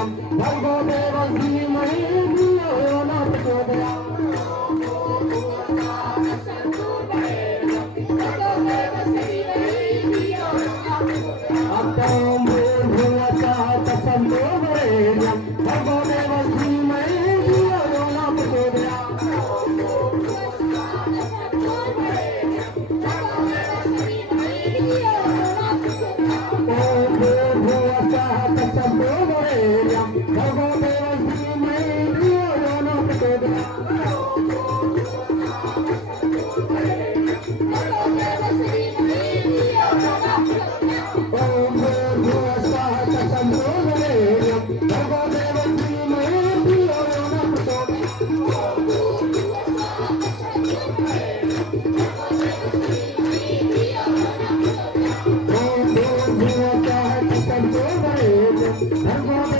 भर्गो देवस्य धीमहि धियो यो न प्रचोदयात् अक्षरं भूर्भुवस्सुः तत्सवितुर्वरेण्यं भर्गो देवस्य धीमहि धियो यो न प्रचोदयात् ॐ भूर्भुवस्सुः तत्सवितुर्वरेण्यं भर्गो देवस्य धीमहि धियो यो न प्रचोदयात् ॐ भूर्भुवस्सुः तत्सवितुर्वरेण्यं भर्गो